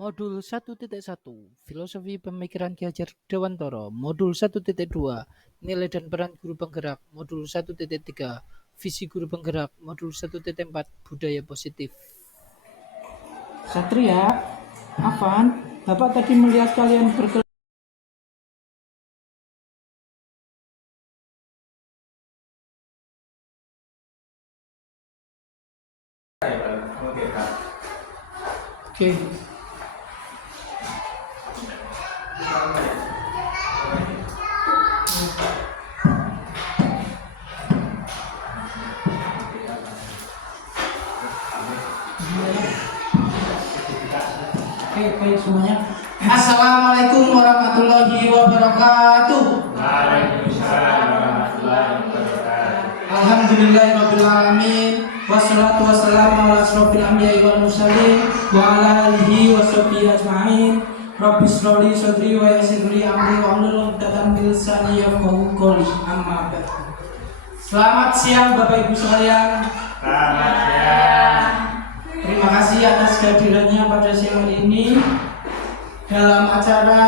Modul 1.1 Filosofi Pemikiran Ki Hajar Dewantara. Modul 1.2 Nilai dan peran guru penggerak. Modul 1.3 Visi guru penggerak. Modul 1.4 Budaya positif. Satria, Afan, Bapak tadi melihat kalian berkeliling. Oke. Baik semuanya. Assalamualaikum warahmatullahi wabarakatuh. Waalaikumsalam warahmatullahi wabarakatuh. Alhamdulillahirabbil alamin. Wassalatu wassalamu ala asrofil anbiya'i wal mursalin wa ala alihi washabbihi ajma'in. Rabbi shrah li sadri wa yassir li amri wa hlul 'uqdatam min lisani yafqahu qawli. Amma ba'du. Selamat siang Bapak Ibu sekalian. Selamat siang. Terima kasih atas kehadirannya pada siang hari ini dalam acara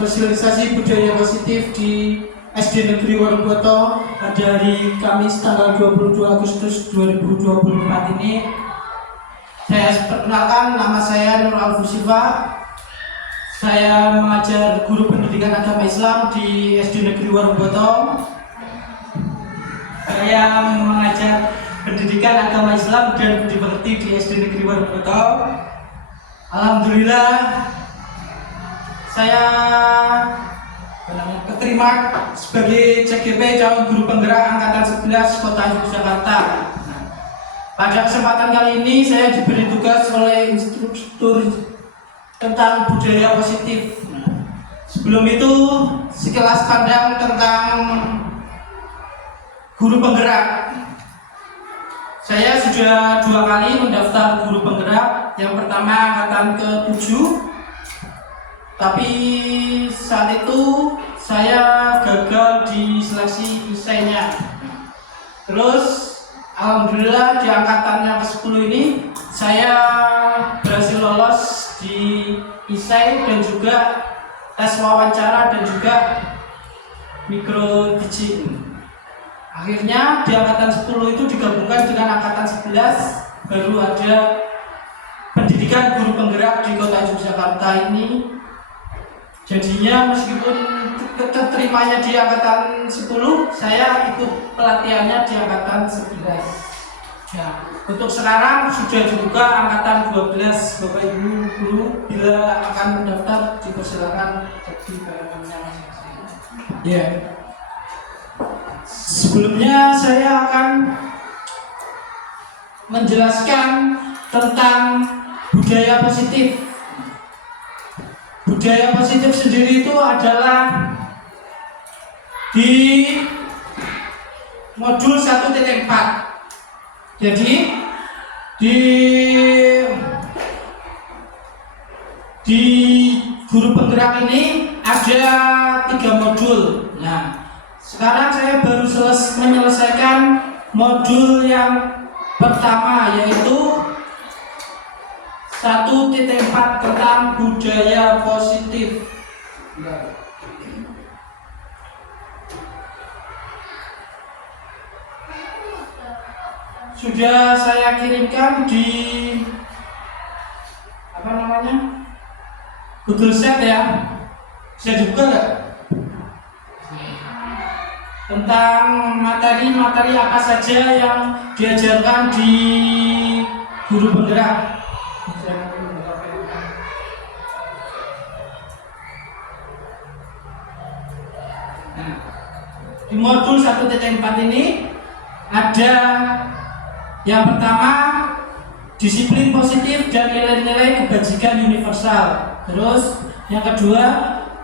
sosialisasi budaya positif di SD Negeri Warungboto pada hari Kamis tanggal 22 Agustus 2024 ini. Saya perkenalkan, nama saya Nur Al-Fusifa. Saya mengajar guru pendidikan agama Islam di SD Negeri Warungboto. Saya mengajar pendidikan agama Islam dan budi pekerti di SD Negeri Warungboto. Alhamdulillah saya keterima sebagai CGP calon guru penggerak angkatan 11 Kota Yogyakarta. Pada kesempatan kali ini saya diberi tugas oleh instruktur tentang budaya positif. Sebelum itu sekilas pandang tentang guru penggerak. Saya sudah 2 kali mendaftar guru penggerak. Yang pertama angkatan ke-7, tapi saat itu saya gagal di seleksi ISAI-nya. Terus alhamdulillah di angkatan yang ke-10 ini saya berhasil lolos di ISAI dan juga tes wawancara dan juga mikro teaching. Akhirnya di angkatan 10 itu digabungkan dengan angkatan 11, baru ada pendidikan guru penggerak di Kota Yogyakarta ini. Jadinya meskipun keterimanya di angkatan 10, saya ikut pelatihannya di angkatan 11. Nah, untuk sekarang sudah dibuka angkatan 12. Bapak Ibu guru bila akan mendaftar dipersilakan di bayangannya masing-masing. Ya. Sebelumnya saya akan menjelaskan tentang budaya positif. Budaya positif sendiri itu adalah di modul 1.4. Jadi di guru penggerak ini ada 3 modul. Nah, sekarang saya baru menyelesaikan modul yang pertama, yaitu 1.4 tentang budaya positif. Sudah saya kirimkan di Google Sheet ya. Bisa dibuka nggak? Tentang materi-materi apa saja yang diajarkan di guru penggerak. Nah, di modul 1.4 ini ada yang pertama disiplin positif dan nilai-nilai kebajikan universal. Terus yang kedua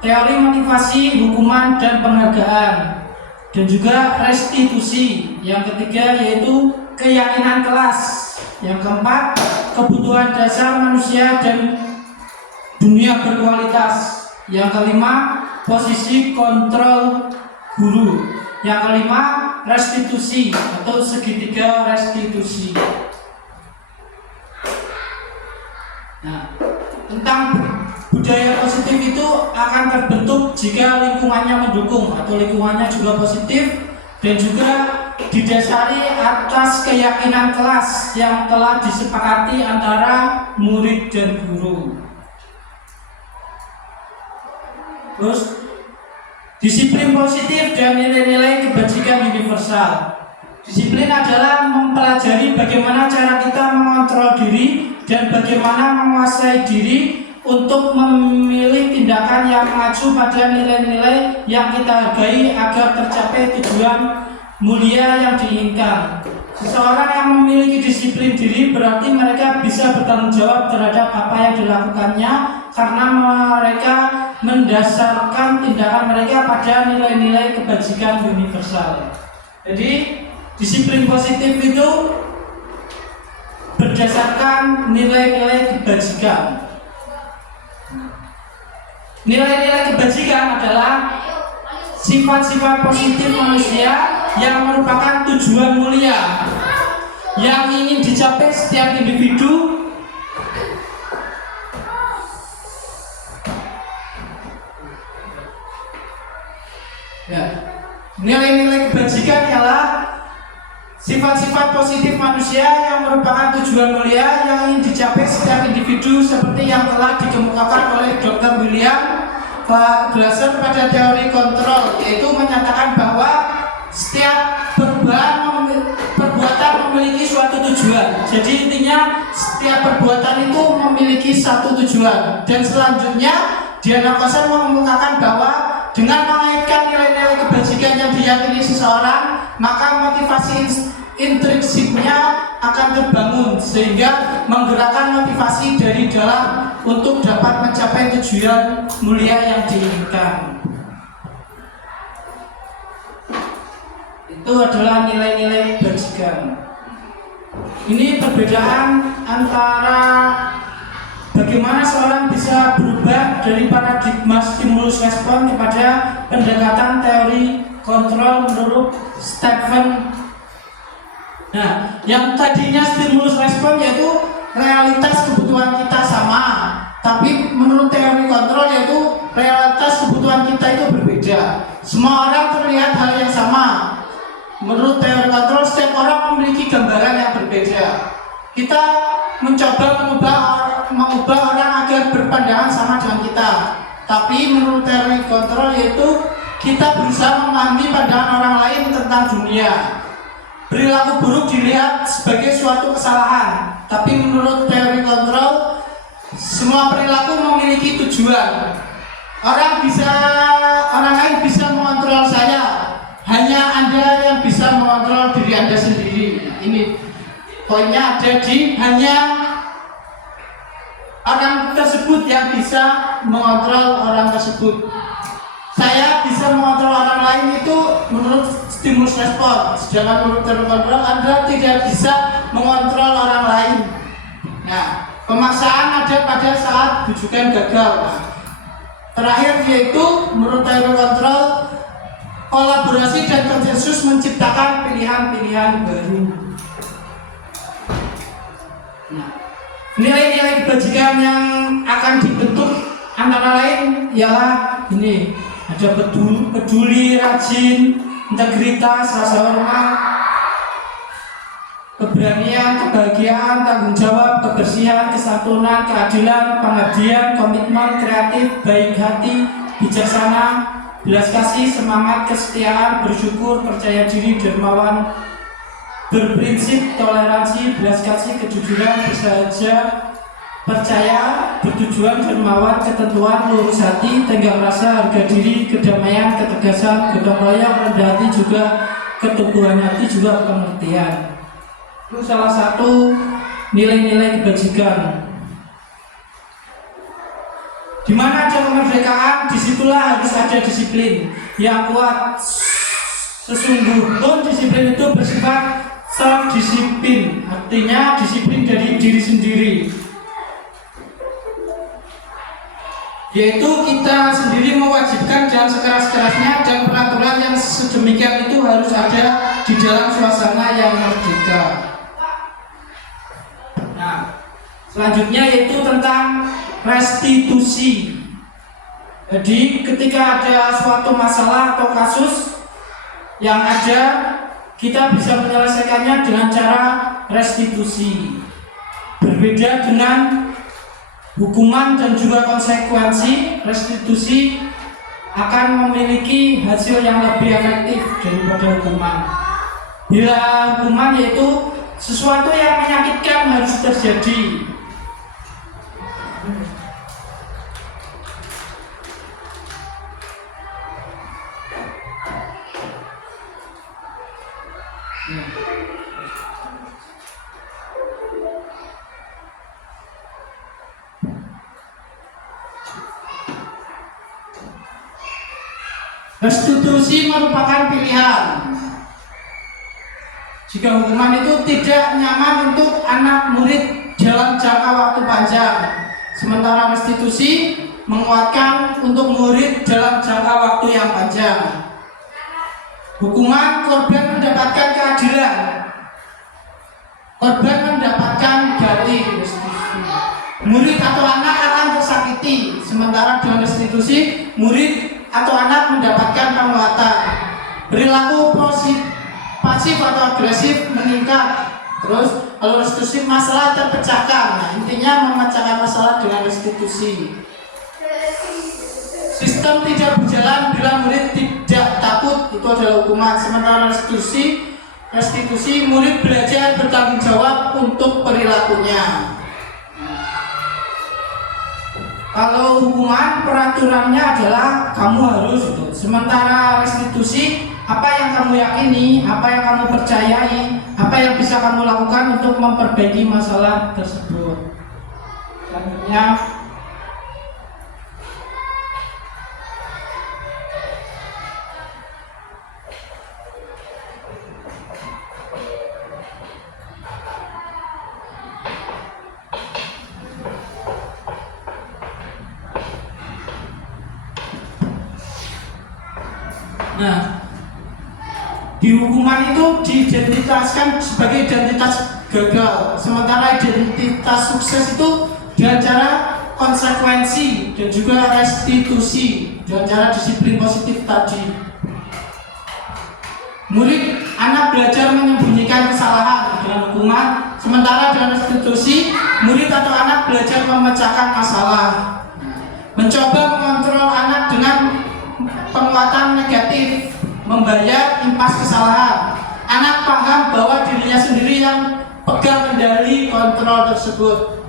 teori motivasi, hukuman dan penghargaan. Dan juga restitusi. Yang ketiga yaitu keyakinan kelas. Yang keempat kebutuhan dasar manusia dan dunia berkualitas. Yang kelima posisi kontrol guru. Yang kelima restitusi atau segitiga restitusi. Nah, itu akan terbentuk jika lingkungannya mendukung atau lingkungannya juga positif dan juga didasari atas keyakinan kelas yang telah disepakati antara murid dan guru. Terus disiplin positif dan nilai-nilai kebajikan universal. Disiplin adalah mempelajari bagaimana cara kita mengontrol diri dan bagaimana menguasai diri untuk memilih tindakan yang mengacu pada nilai-nilai yang kita hargai agar tercapai tujuan mulia yang diinginkan. Seseorang yang memiliki disiplin diri berarti mereka bisa bertanggung jawab terhadap apa yang dilakukannya karena mereka mendasarkan tindakan mereka pada nilai-nilai kebajikan universal. Jadi disiplin positif itu berdasarkan nilai-nilai kebajikan. Nilai-nilai kebajikan adalah sifat-sifat positif manusia yang merupakan tujuan mulia yang ingin dicapai setiap individu ya. Nilai-nilai kebajikan ialah sifat-sifat positif manusia yang merupakan tujuan mulia yang ingin dicapai setiap individu seperti yang telah dikemukakan oleh Dr. William Glasser pada teori kontrol, yaitu menyatakan bahwa setiap perbuatan memiliki suatu tujuan. Jadi intinya setiap perbuatan itu memiliki satu tujuan. Dan selanjutnya Diana Kosen mengemukakan bahwa dengan mengaitkan nilai-nilai kebajikan yang diyakini seseorang, maka motivasi intrinsiknya akan terbangun sehingga menggerakkan motivasi dari dalam untuk dapat mencapai tujuan mulia yang diinginkan. Itu adalah nilai-nilai kebajikan. Ini perbedaan antara bagaimana seorang bisa berubah dari paradigma stimulus respon kepada pendekatan teori kontrol menurut Stephen. Nah, yang tadinya stimulus respon yaitu realitas kebutuhan kita sama, tapi menurut teori kontrol yaitu realitas kebutuhan kita itu berbeda. Semua orang terlihat hal yang sama. Menurut teori kontrol, setiap orang memiliki gambaran yang berbeda. Kita mencoba mengubah orang agar berpandangan sama dengan kita. Tapi menurut teori kontrol yaitu kita berusaha memahami pandangan orang lain tentang dunia. Perilaku buruk dilihat sebagai suatu kesalahan, tapi menurut teori kontrol, semua perilaku memiliki tujuan. Orang lain bisa mengontrol saya, hanya Anda yang bisa mengontrol diri Anda sendiri. Nah, ini poinnya ada di hanya orang tersebut yang bisa mengontrol orang tersebut. Saya bisa mengontrol orang lain itu menurut stimulus respon, sedangkan menurut teori kontrol Anda tidak bisa mengontrol orang lain. Nah, pemaksaan ada pada saat bujukan gagal. Nah, terakhir yaitu menurut teori kontrol kolaborasi dan konsensus menciptakan pilihan-pilihan baru. Nah, nilai-nilai kebajikan yang akan dibentuk antara lain ialah ini. Ada peduli, rajin, integritas, rasa hormat, keberanian, kebahagiaan, tanggung jawab, kebersihan, kesantunan, keadilan, pengabdian, komitmen, kreatif, baik hati, bijaksana, belas kasih, semangat, kesetiaan, bersyukur, percaya diri, dermawan, berprinsip, toleransi, belas kasih, kejujuran, bersahaja, percaya, bertujuan, dermawan, ketentuan, lurus hati, tenggang rasa, harga diri, kedamaian, ketegasan, gotong royong, rendah hati, juga keteguhan hati, juga pengertian. Itu salah satu nilai-nilai kebajikan. Di mana ada kemerdekaan, disitulah harus ada disiplin yang kuat. Sesungguhnya disiplin itu bersifat self-disiplin, artinya disiplin dari diri sendiri. Yaitu kita sendiri mewajibkan dengan sekeras-kerasnya dan peraturan yang sedemikian itu harus ada di dalam suasana yang merdeka. Nah, selanjutnya yaitu tentang restitusi. Jadi ketika ada suatu masalah atau kasus yang ada, kita bisa menyelesaikannya dengan cara restitusi. Berbeda dengan hukuman dan juga konsekuensi, restitusi akan memiliki hasil yang lebih efektif daripada hukuman. Bila hukuman yaitu sesuatu yang menyakitkan harus terjadi. Restitusi merupakan pilihan. Jika hukuman itu tidak nyaman untuk anak murid dalam jangka waktu panjang, sementara restitusi menguatkan untuk murid dalam jangka waktu yang panjang. Hukuman, korban mendapatkan keadilan, korban mendapatkan ganti. Murid atau anak akan tersakiti, sementara dengan restitusi murid atau anak mendapatkan penguatan. Perilaku pasif atau agresif meningkat. Terus kalau restitusi masalah terpecahkan. Nah, intinya memecahkan masalah dengan restitusi. Sistem tidak berjalan bila murid tidak takut, itu adalah hukuman. Sementara restitusi murid belajar bertanggung jawab untuk perilakunya. Kalau hukuman peraturannya adalah kamu harus itu. Sementara restitusi apa yang kamu yakini, apa yang kamu percayai, apa yang bisa kamu lakukan untuk memperbaiki masalah tersebut. Selanjutnya, di hukuman itu diidentitaskan sebagai identitas gagal, sementara identitas sukses itu dengan cara konsekuensi dan juga restitusi dengan cara disiplin positif tadi. Murid anak belajar menyembunyikan kesalahan dengan hukuman, sementara dengan restitusi murid atau anak belajar memecahkan masalah. Mencoba mengontrol anak dengan penguatan negatif, membayar impas kesalahan. Anak paham bahwa dirinya sendiri yang pegang kendali kontrol tersebut.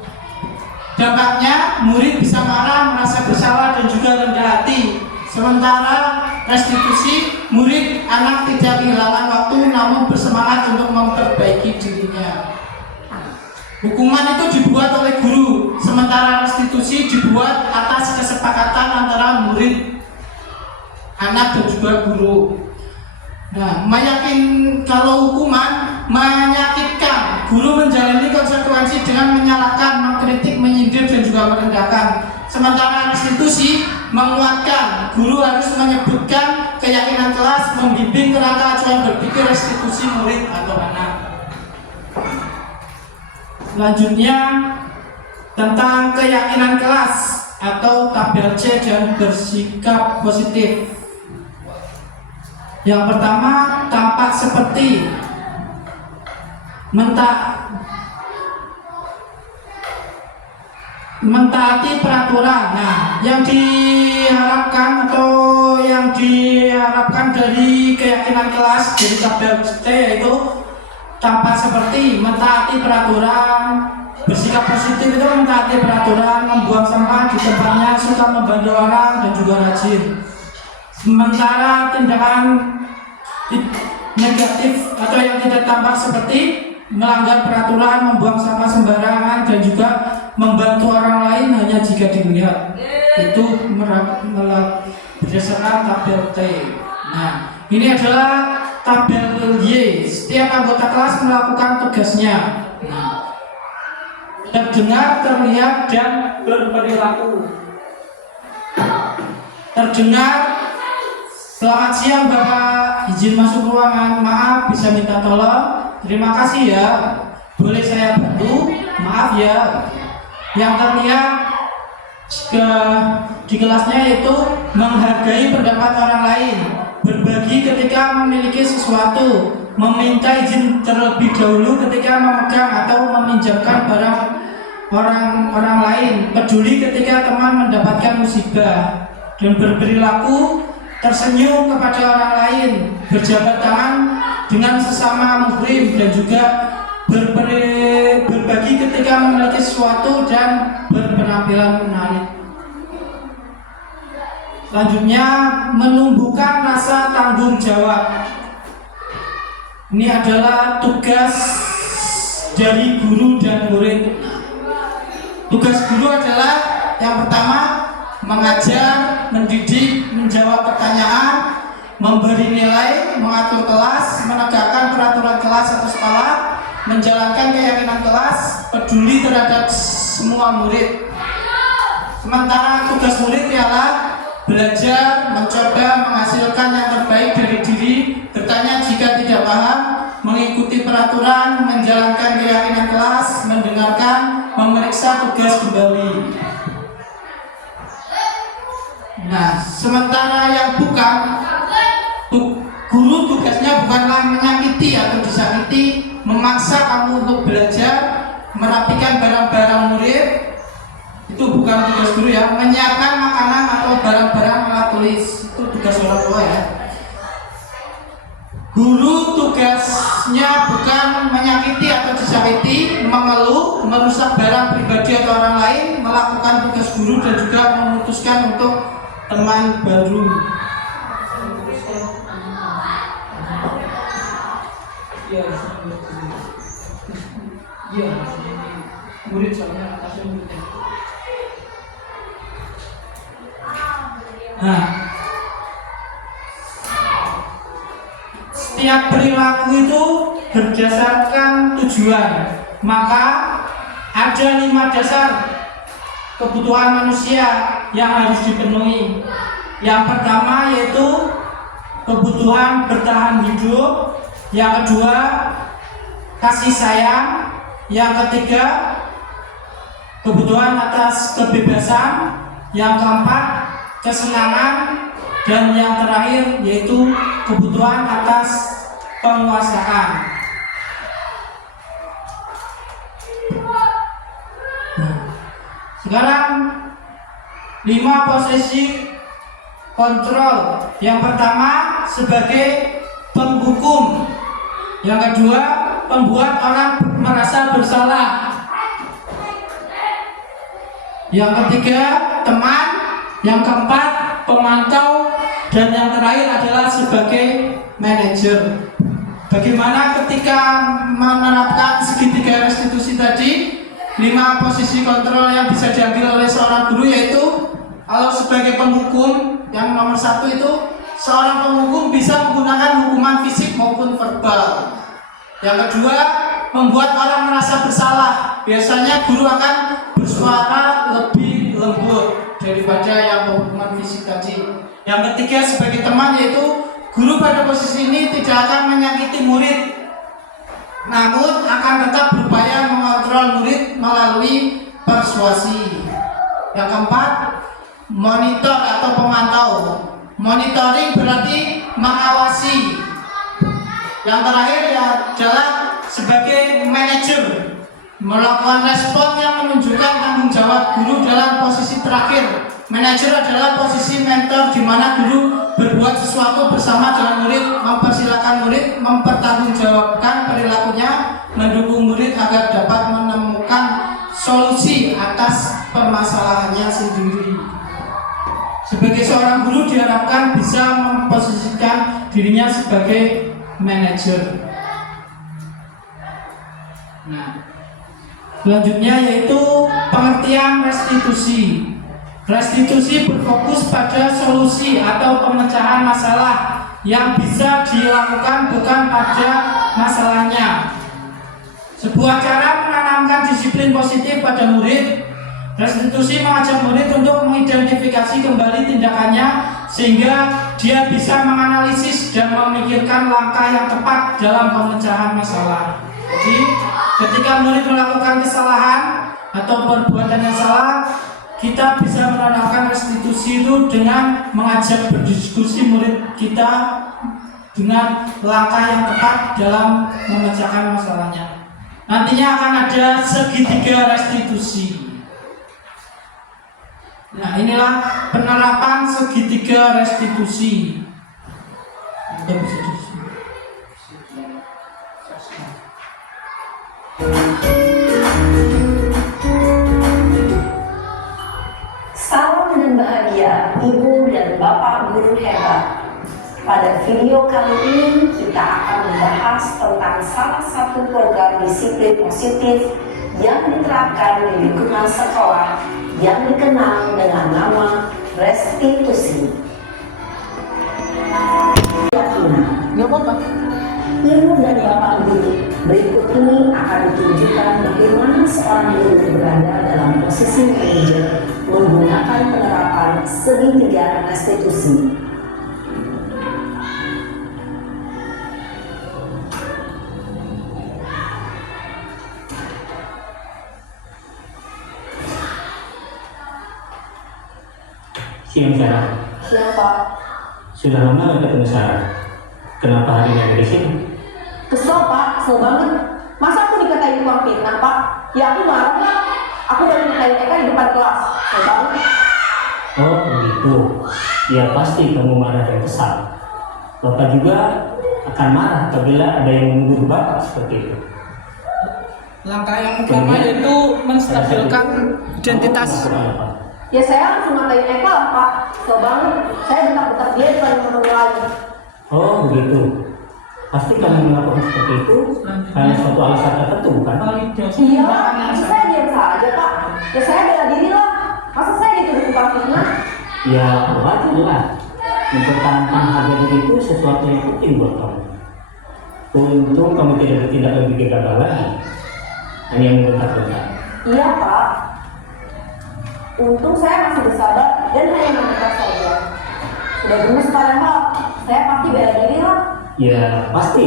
Dampaknya murid bisa marah, merasa bersalah dan juga rendah hati. Sementara restitusi murid anak tidak kehilangan waktu namun bersemangat untuk memperbaiki dirinya. Hukuman itu dibuat oleh guru, sementara restitusi dibuat atas kesepakatan antara murid, anak dan juga guru. Nah, kalau hukuman menyakitkan, guru menjalani konsekuensi dengan menyalahkan, mengkritik, menyindir dan juga merendahkan. Sementara restitusi menguatkan, guru harus menyebutkan keyakinan kelas, membimbing kerangka acuan berpikir restitusi murid atau anak. Selanjutnya tentang keyakinan kelas atau tabel C dan bersikap positif. Yang pertama, tampak seperti mentaati peraturan. Nah, yang diharapkan dari keyakinan kelas dari tabel C yaitu tampak seperti mentaati peraturan. Bersikap positif itu mentaati peraturan, membuang sampah di tempatnya, suka membantu orang dan juga rajin. Sementara tindakan negatif atau yang tidak tampak seperti melanggar peraturan, membuang sampah sembarangan dan juga membantu orang lain hanya jika dilihat. Itu berdasarkan tabel T. Nah, ini adalah tabel Y. Setiap anggota kelas melakukan tugasnya. Nah, terdengar, terlihat dan berperilaku. Terdengar, selamat siang Bapak, izin masuk ruangan, maaf bisa minta tolong, terima kasih ya, boleh saya bantu, maaf ya. Yang terlihat, di kelasnya, yaitu menghargai pendapat orang lain, berbagi ketika memiliki sesuatu, meminta izin terlebih dahulu ketika memegang atau meminjamkan barang orang lain, peduli ketika teman mendapatkan musibah, dan berperilaku tersenyum kepada orang lain, berjabat tangan dengan sesama muhrim, dan juga berbagi ketika memiliki sesuatu dan berpenampilan menarik. Selanjutnya, menumbuhkan rasa tanggung jawab. Ini adalah tugas dari guru dan murid. Tugas guru adalah yang pertama, mengajar, mendidik, menjawab pertanyaan, memberi nilai, mengatur kelas, menegakkan peraturan kelas atau sekolah, menjalankan keyakinan kelas, peduli terhadap semua murid. Sementara tugas murid ialah belajar, mencoba menghasilkan yang terbaik dari diri, bertanya jika tidak paham, mengikuti peraturan, menjalankan keyakinan kelas, mendengarkan, memeriksa tugas kembali. Nah, sementara yang bukan, guru tugasnya bukanlah menyakiti atau disakiti, memaksa kamu untuk belajar, merapikan barang-barang murid. Itu bukan tugas guru ya. Menyiapkan makanan atau barang-barang alat tulis, itu tugas orang tua ya. Guru tugasnya bukan menyakiti atau disakiti, mengeluh, merusak barang pribadi atau orang lain, melakukan tugas guru, dan juga memutuskan untuk teman baru. Iya, murid soalnya atasnya muridnya. Nah, setiap perilaku itu berdasarkan tujuan. Maka ada 5 dasar kebutuhan manusia yang harus dipenuhi. Yang pertama yaitu kebutuhan bertahan hidup. Yang kedua, kasih sayang. Yang ketiga, kebutuhan atas kebebasan. Yang keempat, kesenangan. Dan yang terakhir yaitu kebutuhan atas penguasaan. Sekarang 5 posisi kontrol. Yang pertama sebagai penghukum. Yang kedua, membuat orang merasa bersalah. Yang ketiga, teman. Yang keempat, pemantau. Dan yang terakhir adalah sebagai manajer. Bagaimana ketika menerapkan segitiga restitusi tadi? 5 posisi kontrol yang bisa diambil oleh seorang guru, yaitu kalau sebagai penghukum, yang nomor 1 itu seorang penghukum bisa menggunakan hukuman fisik maupun verbal. Yang kedua, membuat orang merasa bersalah. Biasanya guru akan bersuara lebih lembut daripada yang penghukuman fisik tadi. Yang ketiga, sebagai teman, yaitu guru pada posisi ini tidak akan menyakiti murid, namun akan tetap berupaya mengontrol murid melalui persuasi. Yang keempat, monitor atau pemantau. Monitoring berarti mengawasi. Yang terakhir adalah sebagai manajer, melakukan respon yang menunjukkan tanggung jawab guru dalam posisi terakhir. Manajer adalah posisi mentor, di mana guru berbuat sesuatu bersama dengan murid, mempersilahkan murid, mempertanggungjawabkan perilakunya, mendukung murid agar dapat menemukan solusi atas permasalahannya sendiri. Sebagai seorang guru diharapkan bisa memposisikan dirinya sebagai manajer. Nah, selanjutnya yaitu pengertian restitusi. Restitusi berfokus pada solusi atau pemecahan masalah yang bisa dilakukan bukan pada masalahnya. Sebuah cara menanamkan disiplin positif pada murid. Restitusi mengajak murid untuk mengidentifikasi kembali tindakannya sehingga dia bisa menganalisis dan memikirkan langkah yang tepat dalam pemecahan masalah. Jadi, ketika murid melakukan kesalahan atau perbuatan yang salah, kita bisa menanamkan restitusi itu dengan mengajak berdiskusi murid kita dengan langkah yang tepat dalam memecahkan masalahnya. Nantinya akan ada segitiga restitusi. Nah, inilah penerapan segitiga restitusi. Kita bisa di sini. Salam dan bahagia Ibu dan Bapak guru hebat. Pada video kali ini kita akan membahas tentang salah satu program disiplin positif yang diterapkan di lingkungan sekolah yang dikenal dengan nama restitusi. Nggak apa-apa. Ibu dan Bapak guru, berikut ini akan ditunjukkan bagaimana seorang guru berada dalam posisi manajer menggunakan penerapan segitiga restitusi. Siang Sarah. Siang Pak. Sudah lama nggak ketemu Sarah. Kenapa hari ini ada di sini? Kesel Pak, kesel banget. Masa aku dikatain tukang fitnah Pak? Ya aku marah lah. Aku baru nikahin Eka di depan kelas. Kesel banget. Oh begitu. Ya pasti kamu marah dan kesal. Bapak juga akan marah apabila ada yang menuduh Bapak seperti itu. Langkah yang pertama yaitu menstabilkan identitas. Ya saya langsung ngatain Eka lah Pak. Kesel banget. Saya bentak-bentak dia depan teman lain. Oh begitu. Pasti kamu melakukan seperti itu karena suatu alasan tertentu, bukan? Iya, saya diam saja Pak. Ya saya bela diri lah. Masa saya dituduh tukang fitnah? Ya wajar lah. Mempertahankan harga diri itu sesuatu yang penting buat kamu. Untung kamu tidak bertindak lebih gegabah lagi. Hanya membentak-bentak. Iya Pak. Untung saya masih bersabar dan hanya membentak saja. Sudah gemes padahal, saya pasti bela diri lah. Ya pasti.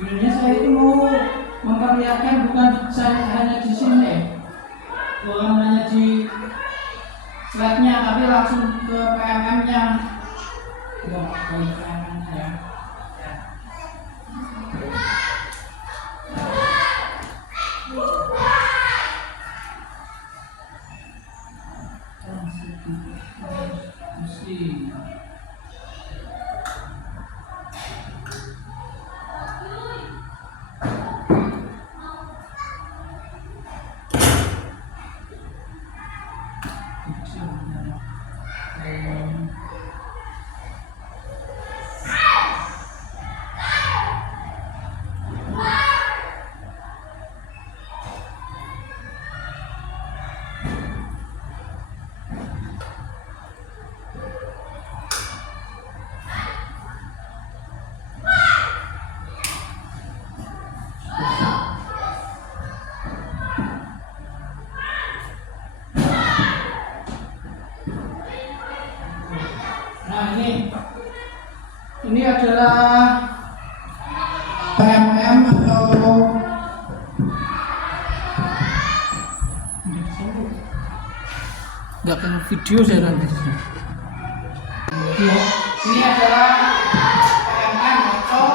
Sebenarnya saya itu mau memperlihatkan bukan saya hanya di sini, bukan hanya di slide-nya, tapi langsung ke PMM-nya. Ya, ke PMM-nya ya. Nah ini adalah PMM atau Nggak kena video saya nanti. ya, ini adalah PMM atau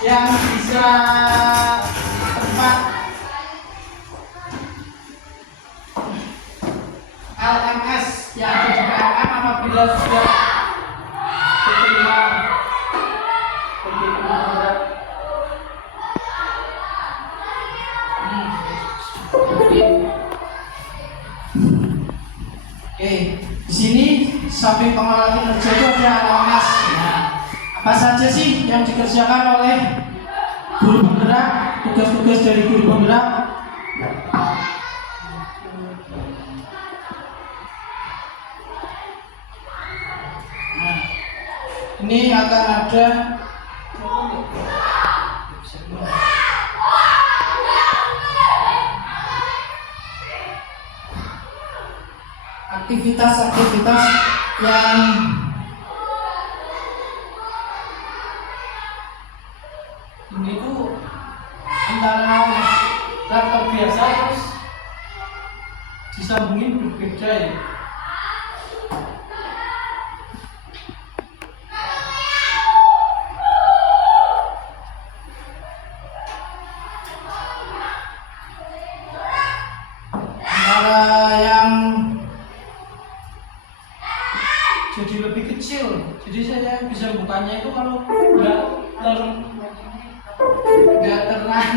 yang bisa tempat LMS yang ada di PMM apabila sudah diterima berat. Oke, di sini samping pengelola kinerja itu ada LMS. Nah, apa saja sih yang dikerjakan oleh guru penggerak, tugas-tugas dari guru penggerak? Nah, ini akan ada aktivitas-aktivitas yang ini tuh antara laptop biasa terus disambungin berbeda ya. Antara yang jadi lebih kecil, jadi saya bisa bukanya itu kalau nggak terang.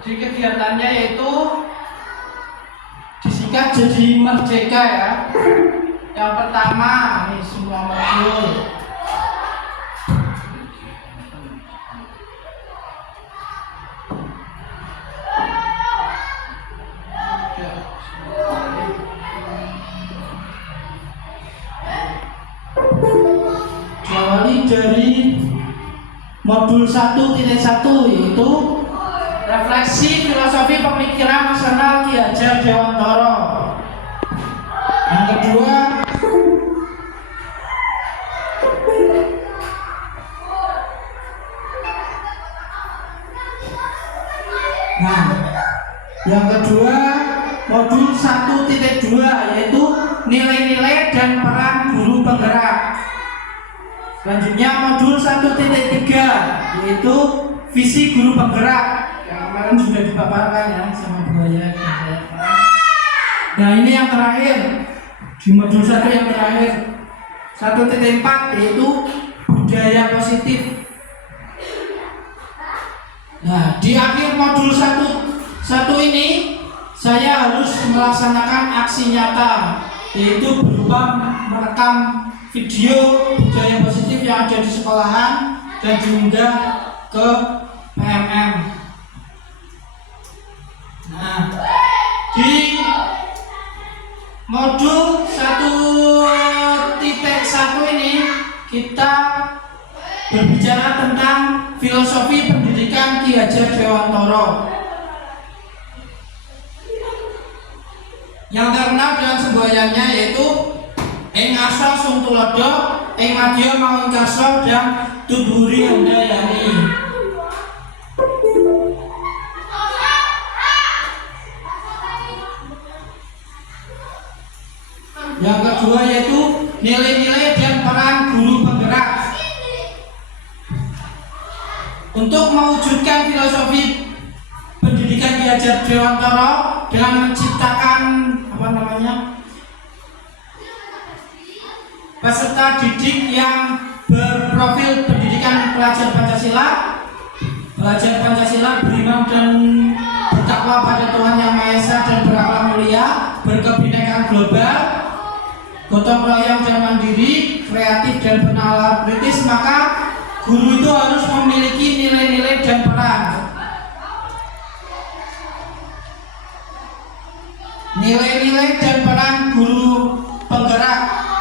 Jadi kegiatannya yaitu disingkat jadi merdeka ya. Yang pertama nih semua modul. Diawali dari modul 1.1 yaitu refleksi filosofi pemikiran nasional Ki Hajar Dewantara. Yang kedua, modul 1.2 yaitu nilai-nilai dan peran guru penggerak. Selanjutnya modul 1.3 yaitu visi guru penggerak. Yang kemarin sudah dipaparkan ya sama buaya. Nah ini yang terakhir di modul 1 yang terakhir 1.4 yaitu budaya positif. Nah di akhir modul 1 ini saya harus melaksanakan aksi nyata yaitu berupa merekam video budaya positif yang ada di sekolahan dan diunggah ke PMM. Nah, di modul 1.1 ini kita berbicara tentang filosofi pendidikan Ki Hajar Dewantara. Yang terkenal dengan semboyannya yaitu Ing Aso Sung Tulodo, Ing Madya Mangun Karso dan Tuduri Handayani. Yang kedua yaitu nilai-nilai dan peran guru penggerak. Untuk mewujudkan filosofi pendidikan Ki Hajar Dewantara dengan menciptakan peserta didik yang berprofil pendidikan pelajar Pancasila beriman dan bertakwa pada Tuhan Yang Maha Esa dan berakhlak mulia, berkebinekaan global, gotong royong dan mandiri, kreatif dan bernalar kritis, maka guru itu harus memiliki nilai-nilai dan peran. Nilai-nilai dan peran guru penggerak.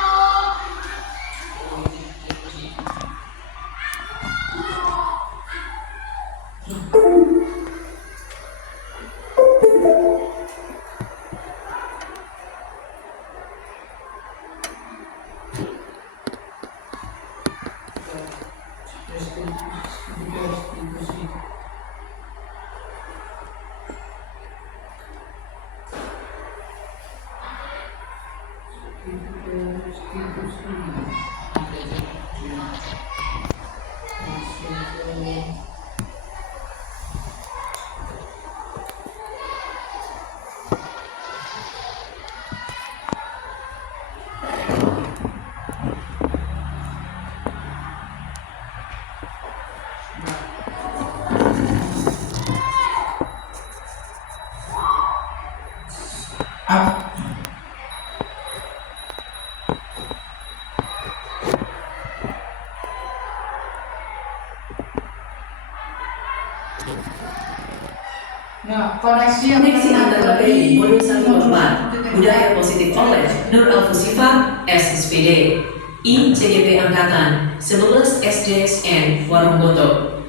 Nah, koneksi Koneksi antara modul 1 modul 4 Budaya Positif College Nur Al-Fusifah SSPD ICGP Angkatan 11 SDSN Warung Boto.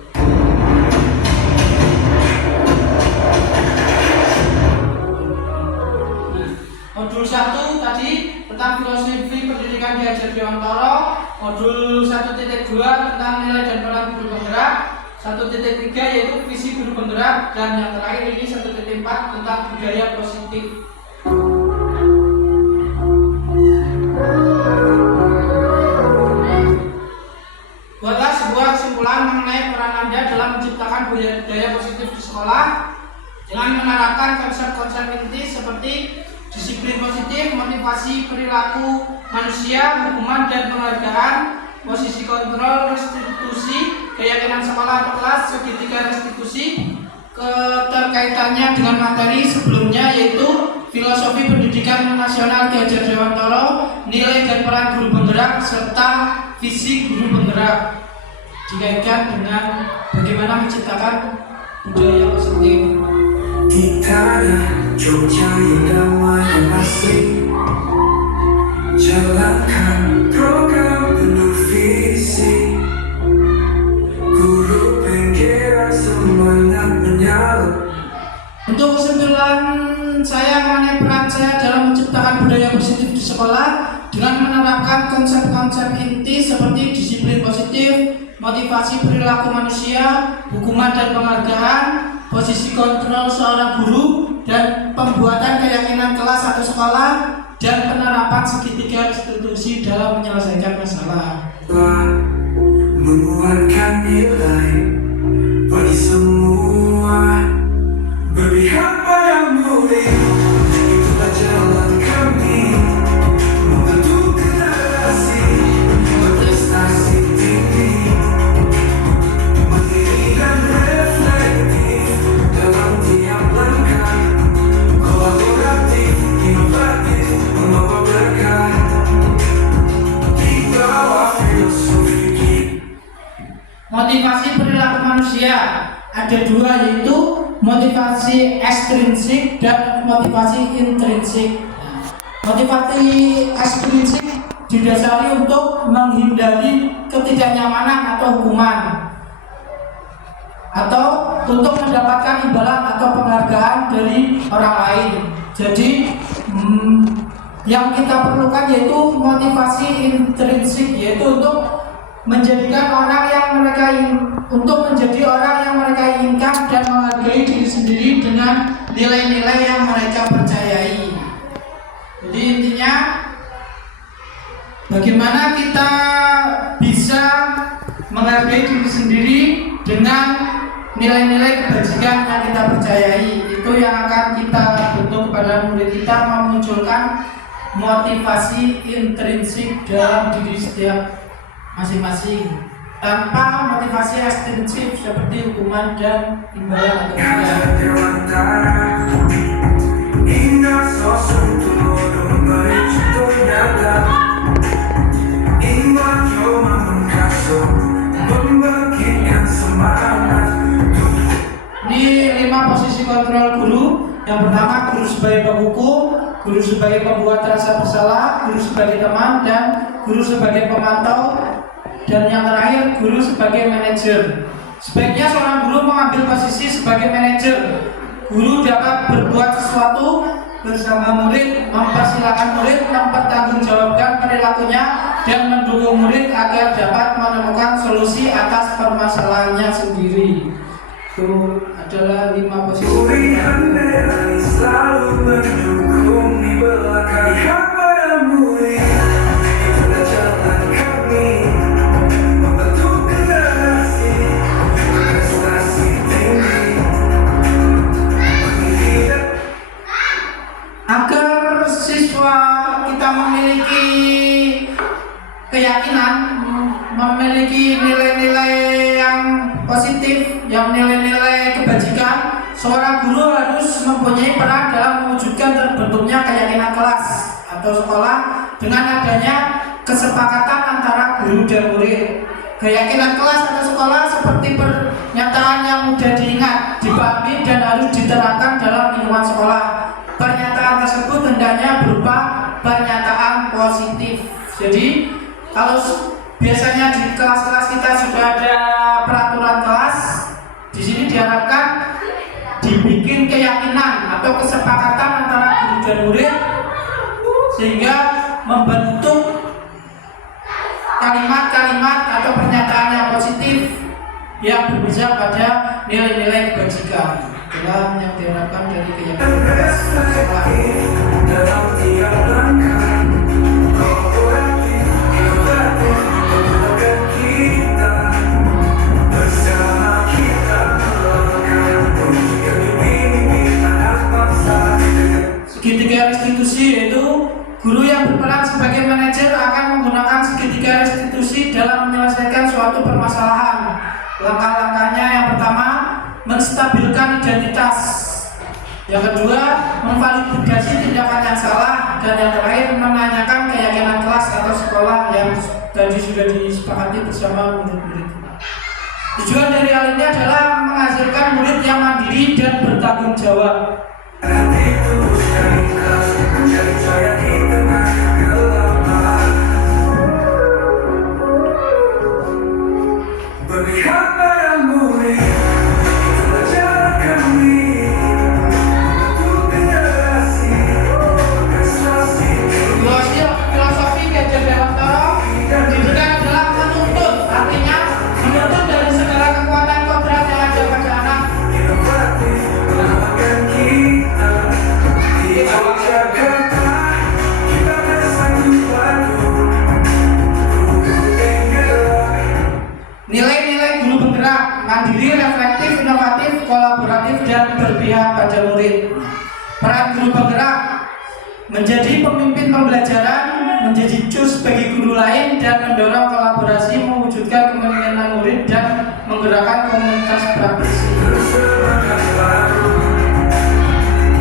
Modul 1 tadi tentang filosofi pendidikan Ki Hajar Dewantara, modul 1.2 tentang nilai dan peran guru penggerak, 1.3 yaitu visi guru penggerak, dan yang terakhir ini 1.4 tentang budaya positif. Buatlah sebuah kesimpulan mengenai peran Anda dalam menciptakan budaya positif di sekolah dengan menerapkan konsep-konsep inti seperti disiplin positif, motivasi perilaku manusia, hukuman dan penghargaan, posisi kontrol, restitusi, keyakinan sekolah atau kelas, segitiga restitusi, keterkaitannya dengan materi sebelumnya yaitu filosofi pendidikan nasional Ki Hajar Dewantara, nilai dan peran guru penggerak, serta visi guru penggerak, dikaitkan dengan bagaimana menciptakan budaya positif. Di tanah Jogja yang damai dan asri, jalankan program penuh visi, guru penggerak semangat menyala. Untuk kesimpulan saya mengenai peran saya dalam menciptakan budaya positif di sekolah dengan menerapkan konsep-konsep inti seperti disiplin positif, motivasi perilaku manusia, hukuman dan penghargaan, posisi kontrol seorang guru, dan pembuatan keyakinan kelas atau sekolah, dan penerapan segitiga restitusi dalam menyelesaikan masalah. Menguatkan nilai bagi semua, berpihak pada murid, itulah jalan kami membentuk generasi berprestasi tinggi, mandiri dan reflektif dalam tiap langkah, kolaboratif, inovatif, membawa berkah di bawah filosofi. Motivasi perilaku manusia ada dua, yaitu motivasi ekstrinsik dan motivasi intrinsik. Motivasi ekstrinsik didasari untuk menghindari ketidaknyamanan atau hukuman, atau untuk mendapatkan imbalan atau penghargaan dari orang lain. Jadi yang kita perlukan yaitu motivasi intrinsik, yaitu untuk menjadikan orang yang mereka menjadi orang yang mereka inginkan dan menghargai diri sendiri dengan nilai-nilai yang mereka percayai. Jadi intinya bagaimana kita bisa menghargai diri sendiri dengan nilai-nilai kebajikan yang kita percayai. Itu yang akan kita bentuk kepada murid kita, memunculkan motivasi intrinsik dalam diri setiap masing-masing, tanpa motivasi ekstrinsik seperti hukuman dan imbalan atau Dewantara, indah sosok turun baik contoh nyata, iman cuma mengkasih membangkitkan semangat. Ini 5 posisi kontrol guru. Yang pertama, guru sebagai pembuku, guru sebagai pembuat rasa bersalah, guru sebagai teman, dan guru sebagai pemantau, dan yang terakhir guru sebagai manajer. Sebaiknya seorang guru mengambil posisi sebagai manajer. Guru dapat berbuat sesuatu bersama murid, mempersilahkan murid, mempertanggungjawabkan perilakunya, dan mendukung murid agar dapat menemukan solusi atas permasalahannya sendiri. Itu adalah 5 posisi. Pilihan merah selalu mendukung di belakang. Lihat pada murid, itulah jalan kami membentuk generasi berprestasi tinggi. Agar siswa kita memiliki keyakinan, memiliki nilai-nilai yang positif, yang nilai-nilai kebajikan, seorang guru harus mempunyai peran dalam mewujudkan terbentuknya keyakinan kelas atau sekolah dengan adanya kesepakatan antara guru dan murid. Keyakinan kelas atau sekolah seperti pernyataan yang mudah diingat, dipahami, dan harus diterapkan dalam lingkungan sekolah. Pernyataan tersebut hendaknya Jadi kalau biasanya di kelas-kelas kita sudah ada peraturan kelas, di sini diharapkan dibikin keyakinan atau kesepakatan antara guru dan murid sehingga membentuk kalimat-kalimat atau pernyataan yang positif yang berbisa pada nilai-nilai kebajikan. Itulah yang diharapkan dari keyakinan. dalam tiap langkah kooperatif inovatif membuatkan kita bersama kita melangkah mimpi anak bangsa. Segitiga restitusi yaitu guru yang berperan sebagai manajer akan menggunakan segitiga restitusi dalam menyelesaikan suatu permasalahan. Langkah-langkahnya yang pertama, menstabilkan identitas. Yang kedua, memvalidasi tindakan yang salah. Dan yang terakhir, menanyakan keyakinan kelas atau sekolah yang tadi sudah disepakati bersama murid-murid. Tujuan dari hal ini adalah menghasilkan murid yang mandiri dan bertanggung jawab. Berpihak pada murid, itulah cara kami untuk generasi prestasi. Filosofi Gadjah Dewantara, pendidikan adalah menuntut, artinya menuntut dari segala kekuatan kodrat yang ada pada anak. Inovatif menyelamatkan kita di Jakarta, kita bersatu padu untuk penggerak. Nilai-nilai guru penggerak, mandiri, reflektif, inovatif, kolaboratif, dan berpihak pada murid. Peran guru penggerak menjadi pemimpin pembelajaran, menjadi cus bagi guru lain, dan mendorong kolaborasi mewujudkan kepemimpinan murid dan menggerakkan komunitas praktisi. Bersemangat baru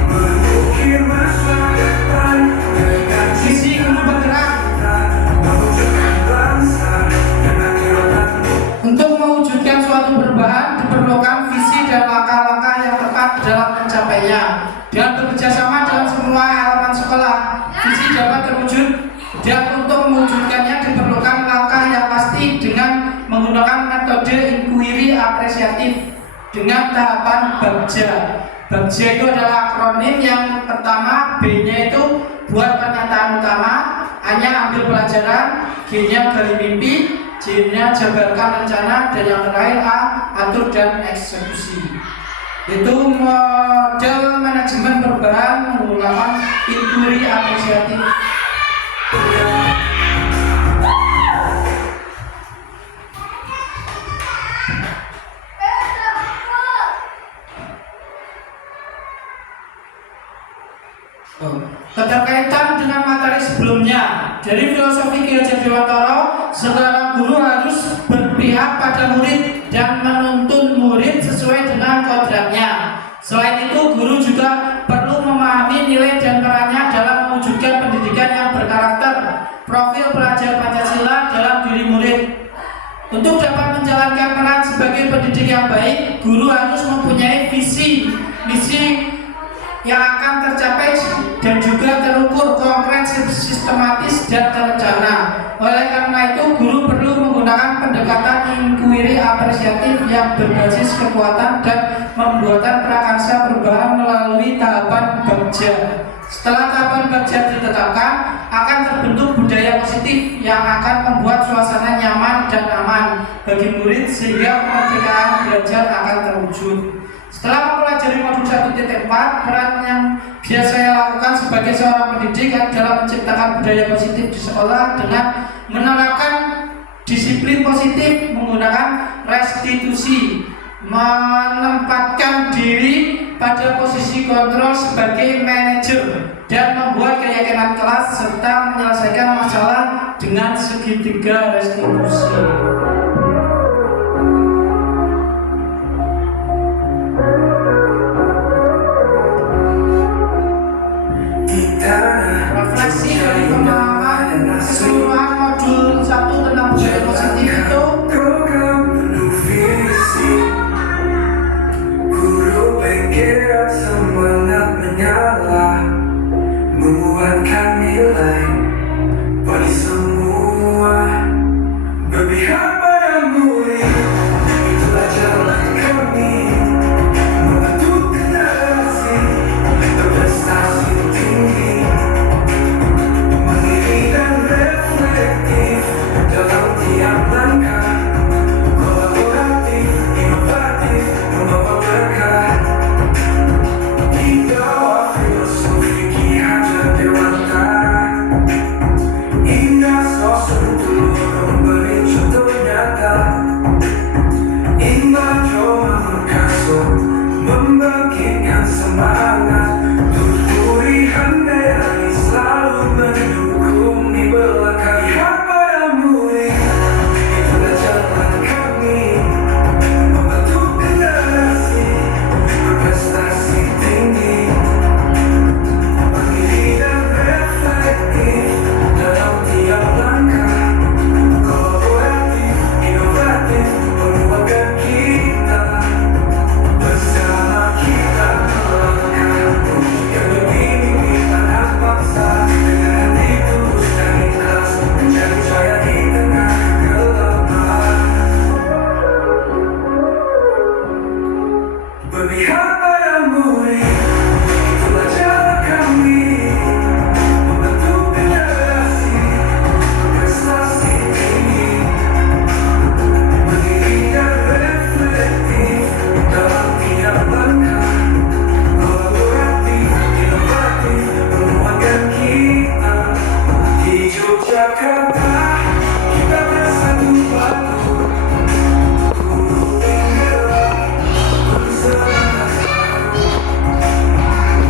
mengukir masa depan dengan Visi guru penggerak. mewujudkan bangsa dengan kekuatan. Untuk mewujudkan suatu perubahan diperlukan visi dan langkah-langkah yang tepat dalam mencapainya. Dan bekerjasama dalam semua elemen sekolah. Visi dapat terwujud dan untuk mewujudkannya diperlukan langkah yang pasti dengan menggunakan metode inquiry apresiatif dengan tahapan Bagja. Bagja itu adalah akronim yang pertama, B-nya itu buat pernyataan utama, A-nya ambil pelajaran, G-nya gali mimpi, J-nya jabarkan rencana, dan yang terakhir A, atur dan eksekusi. Itu model manajemen perubahan menggunakan inquiry apresiatif. Keterkaitan dengan materi sebelumnya, dari filosofi Ki Hajar Dewantara, seorang guru harus berpihak pada murid dan menuntun murid sesuai dengan kodratnya. Selain itu, guru juga perlu memahami nilai dan perannya dalam mewujudkan pendidikan yang berkarakter, profil pelajar Pancasila dalam diri murid. Untuk dapat menjalankan peran sebagai pendidik yang baik, guru harus mempunyai visi, misi yang akan tercapai dan juga terukur, konkret, sistematis, dan terencana. Oleh karena itu, guru perlu menggunakan pendekatan inquiry apresiatif yang berbasis kekuatan dan pembuatan prakarsa perubahan melalui tahapan Bagja. Setelah tahapan Bagja ditetapkan, akan terbentuk budaya positif yang akan membuat suasana nyaman dan aman bagi murid sehingga kemerdekaan belajar akan terwujud. Setelah mempelajari modul 1.4, peran yang biasa saya lakukan sebagai seorang pendidik adalah menciptakan budaya positif di sekolah dengan menerapkan disiplin positif, menggunakan restitusi, menempatkan diri pada posisi kontrol sebagai manajer, dan membuat keyakinan kelas serta menyelesaikan masalah dengan segitiga restitusi. Refleksi dari pemahaman keseluruhan modul 1 tentang budaya positif itu, Program penuh visi, guru penggerak semangat menyala, menguatkan nilai bagi semua semangat untuk pulihkan yang selalu mendukung di belakang. Lihat padamu itulah jalan kami membantu generasi berprestasi tinggi, mandiri dan reflektif dalam tiap langkah, kolaboratif, inovatif, menguatkan kita. Bersama kita melangkah yang lebih mimpi tanpa paksa, dengan hati tulus dan ikhlas mencari cahaya di tengah kegelapan. Berpihak padamu itulah jalan kami membantu generasi berprestasi tinggi, mandiri dan reflektif dalam tiap langkah, kolaboratif, inovatif, menguatkan kita. Di Yogyakarta kita bersatu padu, guru penggerak bersemangat baru,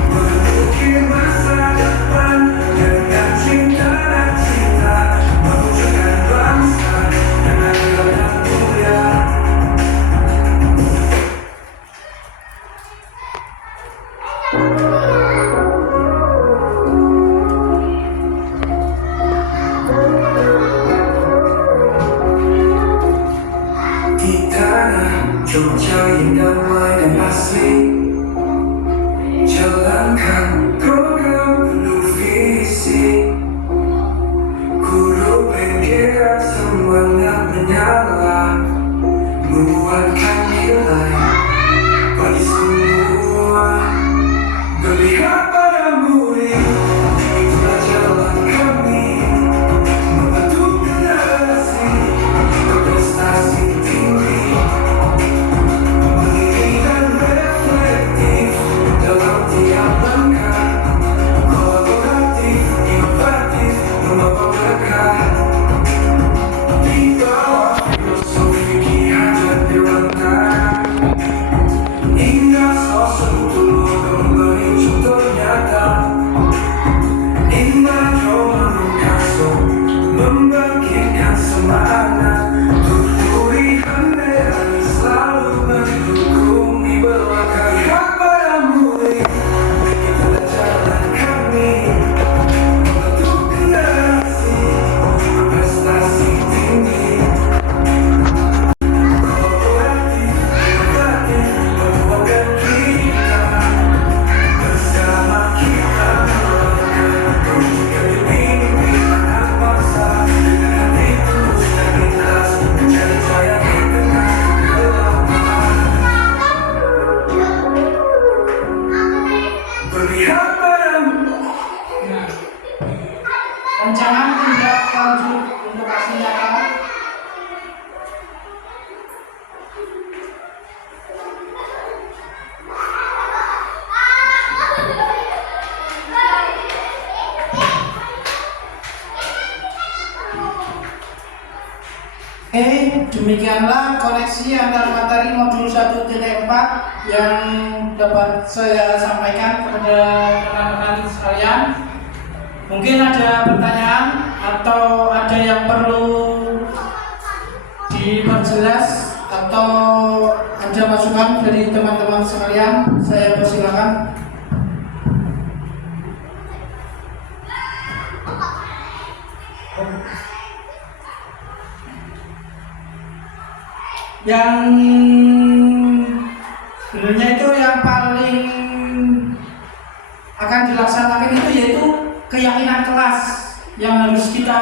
mengukir masa depan dengan cinta dan cita, mewujudkan bangsa yang adil dan mulia. Di tanah Jogja yang damai dan asli, jalankan program penuh visi, guru penggerak semangat menyala, menguatkan nilai bagi semua. Berpihak padamu itulah jalan kami membantu generasi berprestasi tinggi, mandiri dan reflektif dalam tiap langkah, kolaboratif, inovatif, membawa berkah. Di bawah filosofi Ki Hajar Dewantara, indah sosok dulu memberi contoh nyata. Imam Roman Kaso membangkitkan semangat untuk pulihkan yang selalu mendukung di belakang. Lihat padamu itulah jalan kami membantu generasi berprestasi tinggi, kolaboratif, inovatif, menguatkan kita. Bersama kita melangkah yang lebih mimpi tanpa paksa, dengan hati tulus dan ikhlas mencari cahaya di tengah kegelapan. Berpihak padamu. Rancangan tindak lanjut untuk aksi nyata. Demikianlah koneksi antar materi modul 1.4 yang dapat saya sampaikan kepada rekan-rekan sekalian. Mungkin ada pertanyaan atau ada yang perlu diperjelas atau ada masukan dari teman-teman sekalian, saya persilakan. Yang sebenarnya itu yang paling akan dilaksanakan itu yaitu keyakinan kelas yang harus kita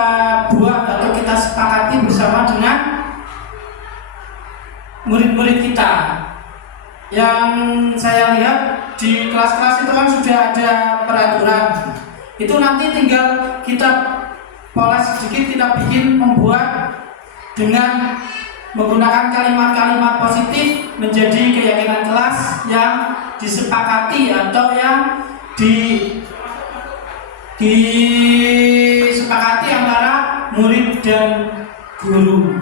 buat atau kita sepakati bersama dengan murid-murid kita. Yang saya lihat di kelas-kelas itu kan sudah ada peraturan. Itu nanti tinggal kita pola sedikit, kita bikin membuat dengan menggunakan kalimat-kalimat positif menjadi keyakinan kelas yang disepakati atau yang disepakati antara murid dan guru.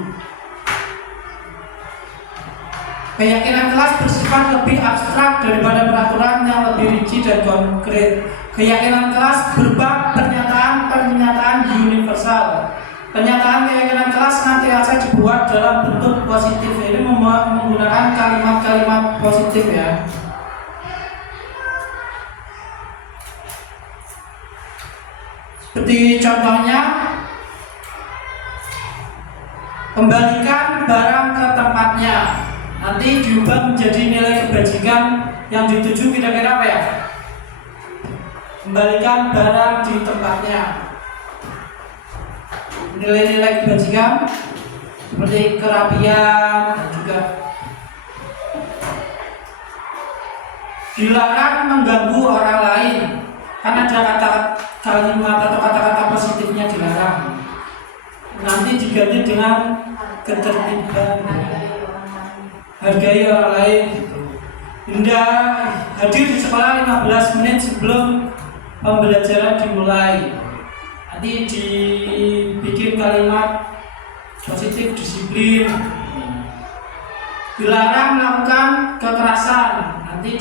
Keyakinan kelas bersifat lebih abstrak daripada peraturan yang lebih rinci dan konkret. Keyakinan kelas berupa pernyataan universal. Pernyataan keyakinan kelas senantiasa dibuat dalam bentuk positif. Ini menggunakan kalimat-kalimat positif ya. Seperti contohnya, kembalikan barang ke tempatnya. Nanti diubah menjadi nilai kebajikan yang dituju kira-kira apa ya? Kembalikan barang di tempatnya. Nilai-nilai kebajikan seperti kerapian dan juga dilarang mengganggu orang lain. Kan ada kalimat atau kata-kata positifnya dilarang. Nanti diganti dengan ketertiban. Hargai orang lain gitu. Hadir di sekolah 15 menit sebelum pembelajaran dimulai. Nanti dibikin kalimat positif, disiplin. Dilarang melakukan kekerasan. Nanti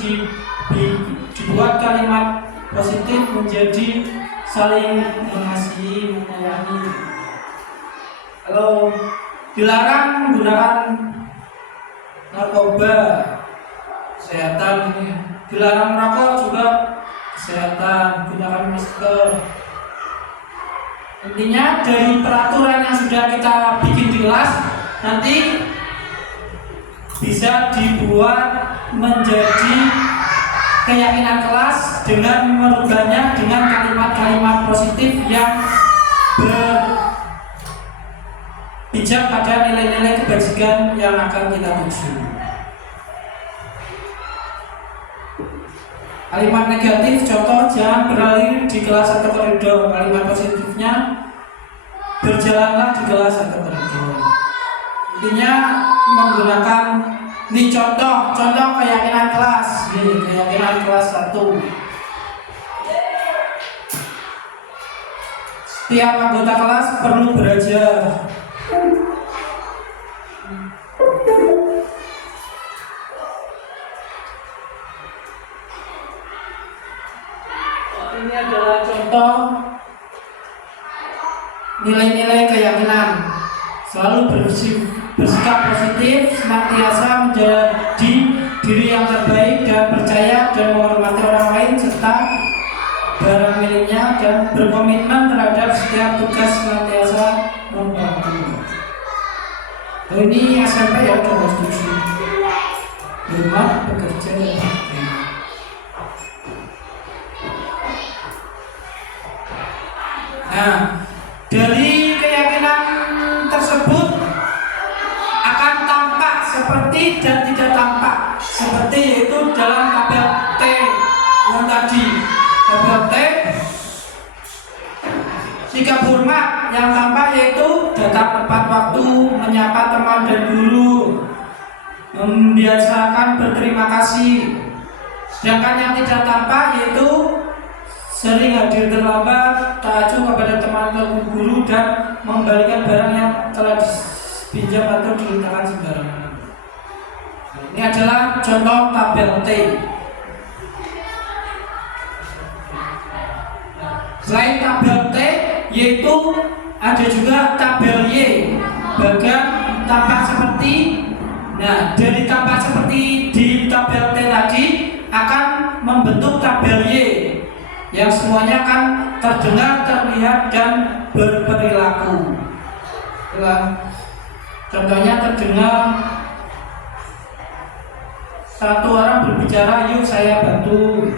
dibuat kalimat positif menjadi saling mengasihi, menyayangi. Kalau dilarang menggunakan narkoba, kesehatan ini. Dilarang merokok juga kesehatan, gunakan masker. Intinya dari peraturan yang sudah kita bikin di kelas nanti bisa dibuat menjadi keyakinan kelas dengan merubahnya dengan kalimat-kalimat positif yang bijak pada nilai-nilai kebajikan yang akan kita tuju. Kalimat negatif, contoh jangan berlari di kelas atau koridor. Kalimat positifnya berjalanlah di kelas atau koridor. Intinya menggunakan ini contoh keyakinan kelas. Keyakinan kelas 1. Setiap anggota kelas perlu belajar. Ini adalah contoh nilai-nilai keyakinan. Selalu bersikap positif, senantiasa menjadi diri yang terbaik dan percaya dan menghormati orang lain serta barang miliknya dan berkomitmen terhadap setiap tugas senantiasa membantu. Ini SMP ya, coba setuju. Rumah bekerja dan bekerja. Nah, dari keyakinan tersebut akan tampak seperti dan tidak tampak. Seperti yaitu dalam tabel T yang tadi. Tabel T, sikap hormat yang tampak yaitu datang tepat waktu, menyapa teman dan guru, membiasakan berterima kasih. Sedangkan yang tidak tampak yaitu sering hadir terlambat, tak acuh kepada teman atau guru dan mengembalikan barang yang telah dipinjam atau diletakkan sembarangan. Ini adalah contoh tabel T. Selain tabel T, yaitu ada juga tabel Y. Bagian tampak seperti, nah dari tampak seperti di tabel T tadi akan membentuk tabel Y yang semuanya akan terdengar, terlihat dan berperilaku. Contohnya terdengar satu orang berbicara, yuk saya bantu.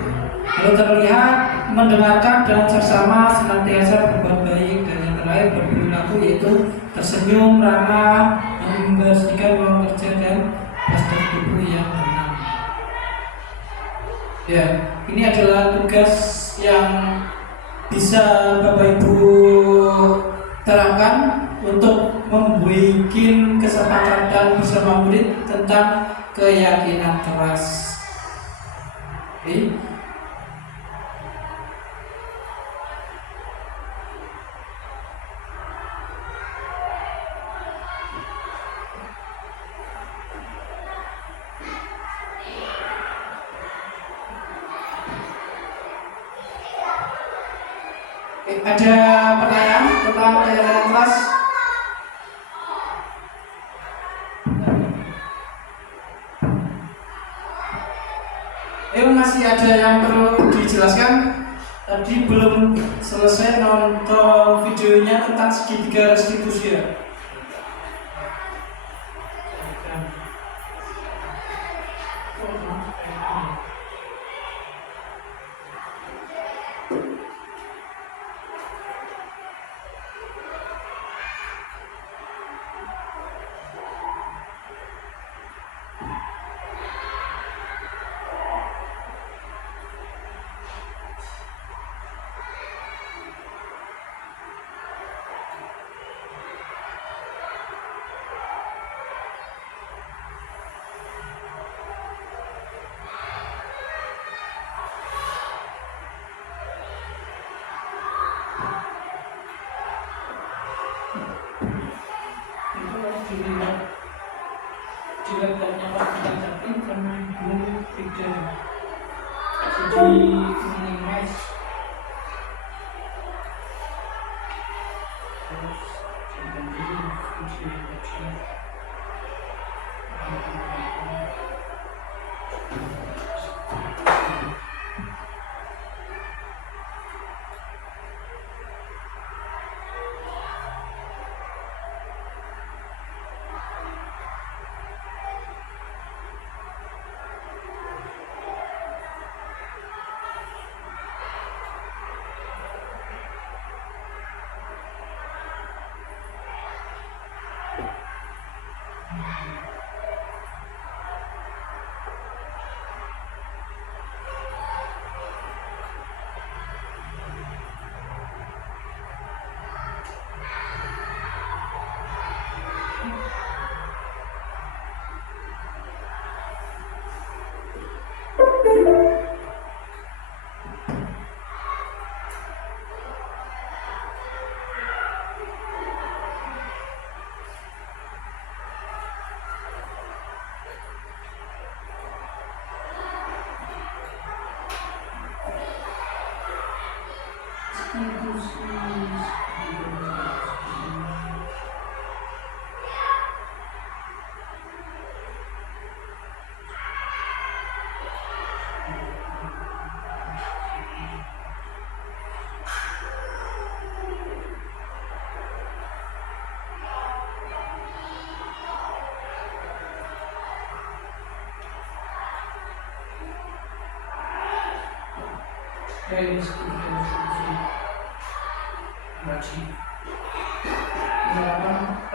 Lalu terlihat mendengarkan dan bersama senantiasa berbuat baik, dan yang terakhir berperilaku yaitu tersenyum, ramah, membersihkan ruang kerja dan postur tubuh yang tenang. Ya, ini adalah tugas yang bisa Bapak Ibu terapkan untuk membuat kesepakatan bersama murid tentang keyakinan kelas. Oke. Ada pertanyaan tentang pelayanan kelas? Masih ada yang perlu dijelaskan? Tadi belum selesai nonton videonya tentang segitiga restitusi ya. Di laptopnya Pak Bintang Caping karena belum beda, jadi minimize. Terus ganti video aja.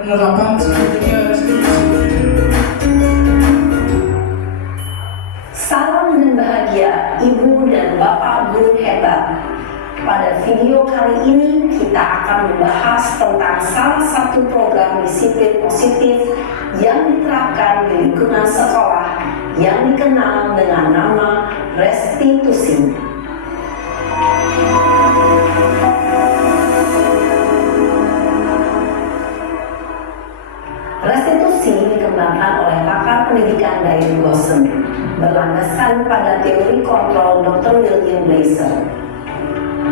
Penerapan segitiga restitusi. Salam dan bahagia Ibu dan Bapak guru hebat. Pada video kali ini kita akan membahas tentang salah satu program disiplin positif yang diterapkan di lingkungan sekolah yang dikenal dengan nama restitusi. Restitusi dikembangkan oleh pakar pendidikan Diane Gosson berlandaskan pada teori kontrol Dr. William Blaser.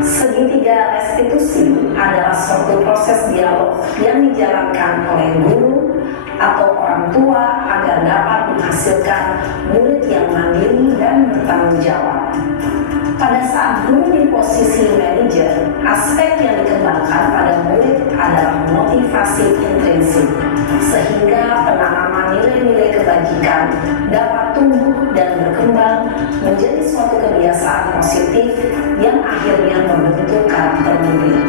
Segitiga restitusi adalah suatu proses dialog yang dijalankan oleh guru atau orang tua agar dapat menghasilkan murid yang mandiri dan bertanggung jawab. Pada saat guru di posisi manajer, aspek yang dikembangkan pada murid adalah motivasi intrinsik, sehingga penanaman nilai-nilai kebajikan dapat tumbuh dan berkembang menjadi suatu kebiasaan positif yang akhirnya membentuk karakter murid.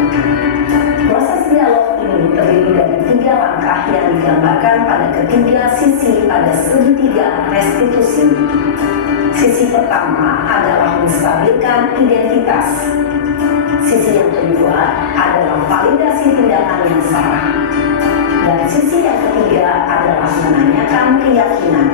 Proses dialog ini terdiri dari 3 langkah yang digambarkan pada ketiga sisi pada segitiga restitusi. Sisi pertama adalah menstabilkan identitas. Sisi yang kedua adalah validasi tindakan yang salah. Dan sisi yang ketiga adalah menanyakan keyakinan.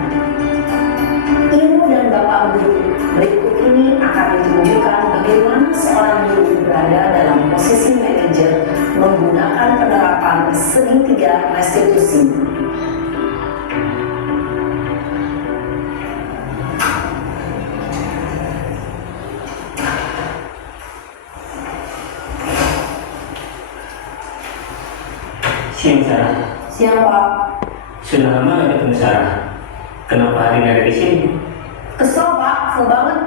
Ibu dan Bapak guru, berikut ini akan ditunjukkan bagaimana seorang guru berada dalam posisi manajer menggunakan penerapan segitiga restitusi. Siang Sarah. Siang Pak. Sudah lama nggak ketemu Sarah. Kenapa hari ini ada di sini? Kesel Pak, kesel banget.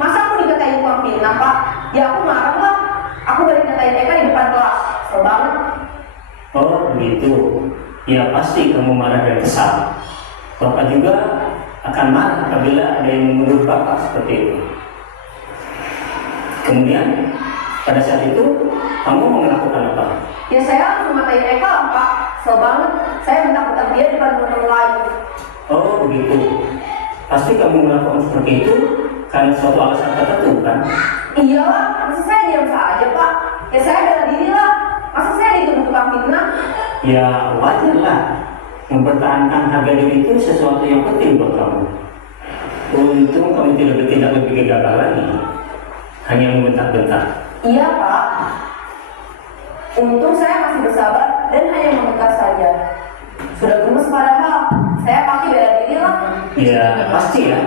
Masa aku dikatain kurang pintar Pak? Ya aku marah lah. Aku balik ngatain Eka di depan kelas. Kesel banget. Oh begitu. Ya pasti kamu marah dan kesal. Bapak juga akan marah apabila ada yang menuduh Bapak seperti itu. Kemudian pada saat itu kamu mau melakukan apa? Ya saya langsung ngatain Eka lah Pak. Kesel banget. Saya bentak-bentak dia di depan teman-teman lain. Oh begitu. Pasti kamu melakukan seperti itu karena suatu alasan tertentu kan? Iya lah, masa saya diam saja Pak? Ya saya bela diri lah. Masa saya dituduh tukang fitnah? Ya wajar lah. Mempertahankan harga diri itu sesuatu yang penting buat kamu. Untung kamu tidak bertindak lebih gegabah lagi, hanya membentak-bentak. Iya Pak. Untung saya masih bersabar dan hanya membentak saja. Sudah gemes padahal, saya pasti bela diri lah. Ya pasti ya.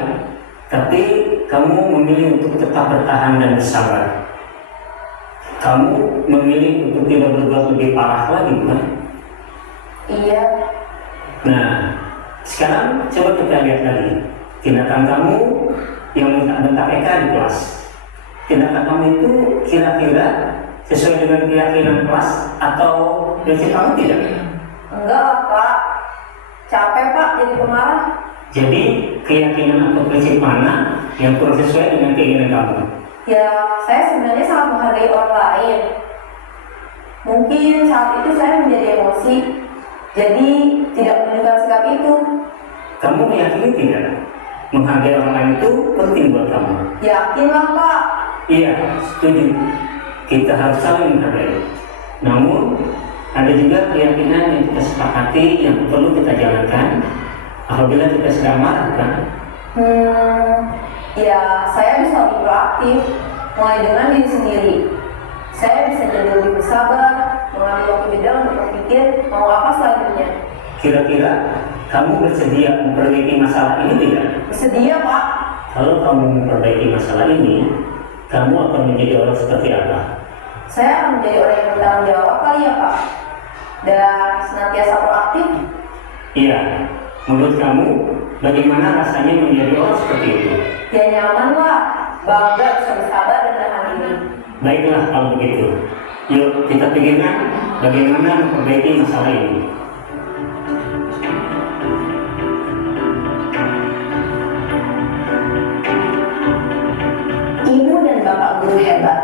Tapi kamu memilih untuk tetap bertahan dan bersabar. Kamu memilih untuk tidak berbuat lebih parah lagi, bukan? Iya. Nah, sekarang coba kita lihat lagi tindakan kamu yang bentak-bentak Eka di kelas. Tindakan kamu itu kira-kira sesuai dengan keyakinan kelas atau prinsip kamu tidak? Enggak lah Pak. Capek Pak jadi pemarah. Jadi keyakinan atau prinsip mana yang kurang sesuai dengan keinginan kamu? Ya, saya sebenarnya sangat menghargai orang lain. Mungkin saat itu saya menjadi emosi, jadi tidak menunjukkan sikap itu. Kamu meyakini tidak? Menghargai orang lain itu penting buat kamu. Yakinlah Pak. Iya, setuju. Kita harus saling menghargai. Namun, ada juga keyakinan yang kita sepakati yang perlu kita jalankan apabila kita sedang marah, kan? Ya saya bisa lebih proaktif, mulai dengan diri sendiri. Saya bisa jadi lebih bersabar, mengambil waktu jeda untuk berpikir mau apa selanjutnya. Kira-kira kamu bersedia memperbaiki masalah ini tidak? Bersedia Pak. Kalau kamu memperbaiki masalah ini, kamu akan menjadi orang seperti apa? Saya akan menjadi orang yang bertanggung jawab kali ya Pak. Dan senantiasa proaktif. Iya, menurut kamu bagaimana rasanya menjadi orang seperti itu? Ya nyaman lah, bangga bisa bersabar dan tahan diri. Baiklah kalau begitu. Yuk kita pikirkan bagaimana memperbaiki masalah ini. Ibu dan Bapak guru hebat.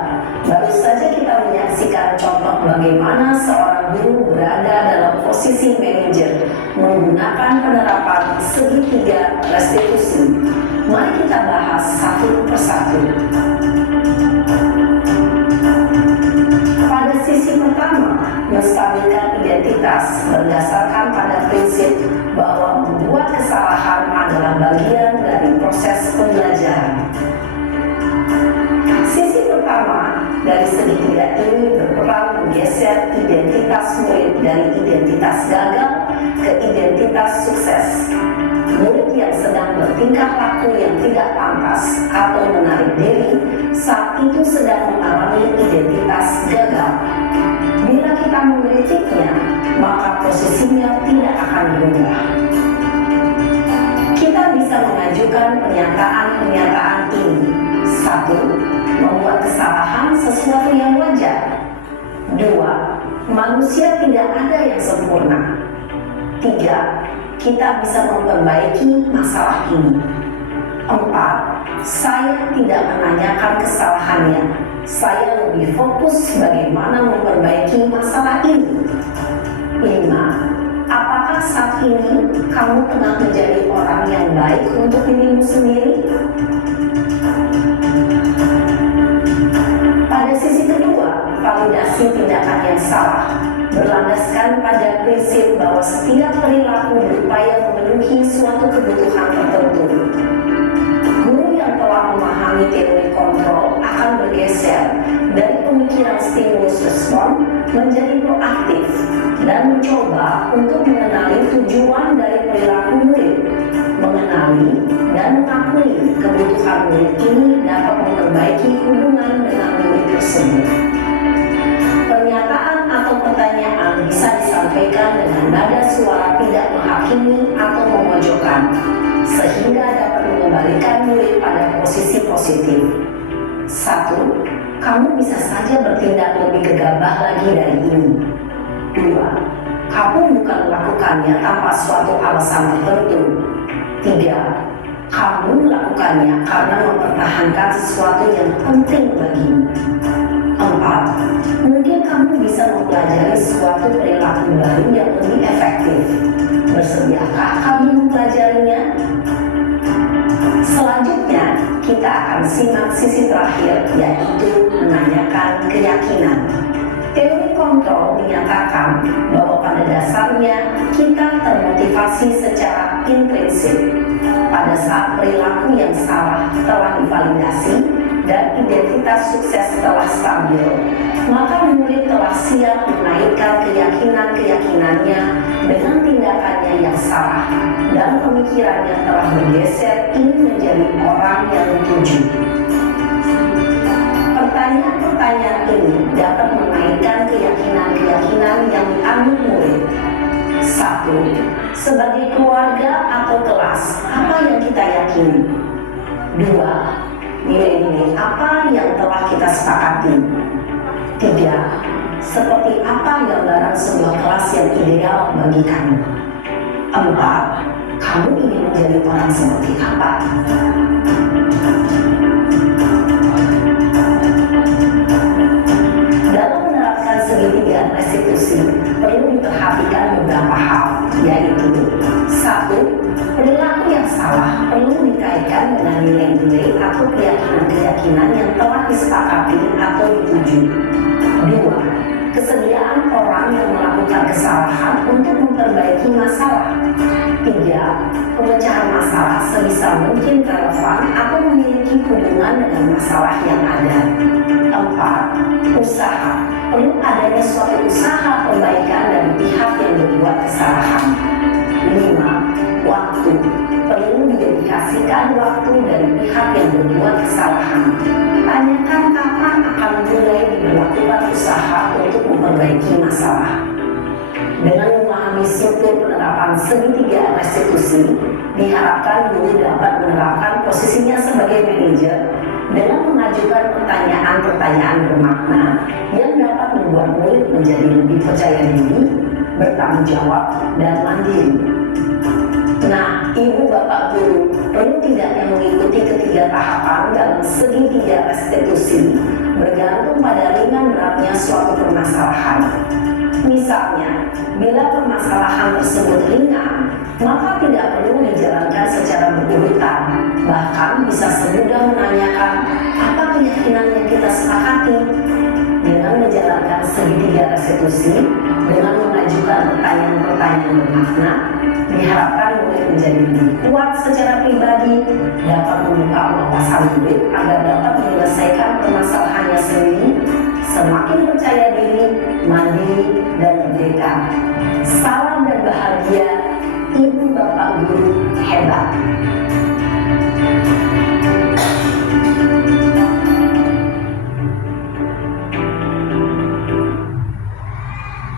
Baru saja kita menyaksikan contoh bagaimana seorang guru berada dalam posisi manajer menggunakan penerapan segitiga restitusi. Mari kita bahas satu persatu. Pada sisi pertama, menstabilkan identitas berdasarkan pada prinsip bahwa membuat kesalahan adalah bagian dari proses pembelajaran. Sisi pertama dari segitiga ini berperan menggeser identitas murid dari identitas gagal ke identitas sukses. Murid yang sedang bertingkah laku yang tidak pantas atau menarik diri saat itu sedang mengalami identitas gagal. Bila kita mengkritiknya, maka posisinya tidak akan berubah. Kita bisa mengajukan pernyataan-pernyataan ini. 1. Membuat kesalahan sesuatu yang wajar. 2. Manusia tidak ada yang sempurna. 3. Kita bisa memperbaiki masalah ini. 4. Saya tidak menanyakan kesalahannya. Saya lebih fokus bagaimana memperbaiki masalah ini. 5. Apakah saat ini kamu tengah menjadi orang yang baik untuk dirimu sendiri? Pada sisi kedua, validasi tindakan yang salah berlandaskan pada prinsip bahwa setiap perilaku berupaya memenuhi suatu kebutuhan tertentu. Guru yang telah memahami teori kontrol akan bergeser dari pemikiran stimulus respon menjadi proaktif dan mencoba untuk mengenali tujuan dari perilaku murid, mengenali dan mengakui kebutuhan murid ini dapat memperbaiki hubungan dengan murid tersebut. Pernyataan atau pertanyaan bisa disampaikan dengan nada suara tidak menghakimi atau memojokkan, sehingga dapat mengembalikan murid pada posisi positif. 1. Kamu bisa saja bertindak lebih gegabah lagi dari ini. 2. Kamu bukan melakukannya tanpa suatu alasan tertentu. 3. Kamu melakukannya karena mempertahankan sesuatu yang penting bagimu. 4. Mungkin kamu bisa mempelajari suatu perilaku baru yang lebih efektif. Bersediakah kamu mempelajarinya? Selanjutnya, kita akan simak sisi terakhir, yaitu menanyakan keyakinan. Teori kontrol menyatakan bahwa pada dasarnya kita termotivasi secara intrinsik. Pada saat perilaku yang salah telah divalidasi dan identitas sukses telah stabil, maka murid telah siap menaikkan keyakinan-keyakinannya dengan tindakannya yang salah, dan pemikirannya telah bergeser ingin menjadi orang yang dituju. Pertanyaan-pertanyaan ini dapat menaikkan keyakinan-keyakinan yang dianut murid. 1. Sebagai keluarga atau kelas, apa yang kita yakini? 2. Nilai-nilai apa yang telah kita sepakati? 3. Seperti apa gambaran sebuah kelas yang ideal bagi kamu? 4. Kamu ingin menjadi orang seperti apa? Dalam menerapkan segitiga restitusi, perlu diperhatikan beberapa hal, yaitu 1. Perilaku yang salah perlu dikaitkan dengan nilai-nilai atau keyakinan-keyakinan yang telah disepakati atau dituju. 2. Kesediaan orang yang melakukan kesalahan untuk memperbaiki masalah. 3. Pemecahan masalah sebisa mungkin relevan atau memiliki hubungan dengan masalah yang ada. 4. Usaha. Perlu adanya suatu usaha perbaikan dari pihak yang berbuat kesalahan. 5. Waktu. Perlu didedikasikan waktu dari pihak yang berbuat kesalahan. Tanyakan kapan akan mulai diberlakukan usaha untuk memperbaiki masalah. Dengan memahami struktur penerapan segitiga restitusi, diharapkan guru dapat menerapkan posisinya sebagai manajer dengan mengajukan pertanyaan-pertanyaan bermakna yang dapat membuat murid menjadi lebih percaya diri, bertanggung jawab, dan mandiri. Nah, Ibu Bapak Guru, perlu tidaknya mengikuti ketiga tahapan dalam segitiga restitusi bergantung pada ringan beratnya suatu permasalahan. Misalnya, bila permasalahan tersebut ringan, maka tidak perlu dijalankan secara berurutan. Bahkan bisa semudah menanyakan apa keyakinan yang kita sepakati. Dengan menjalankan segitiga restitusi, dengan mengajukan pertanyaan-pertanyaan bermakna, diharapkan murid menjadi lebih kuat secara pribadi, dapat membuka wawasan murid agar dapat menyelesaikan permasalahannya sendiri, semakin percaya diri, mandiri, dan merdeka. Salam dan bahagia, Ibu Bapak Guru hebat.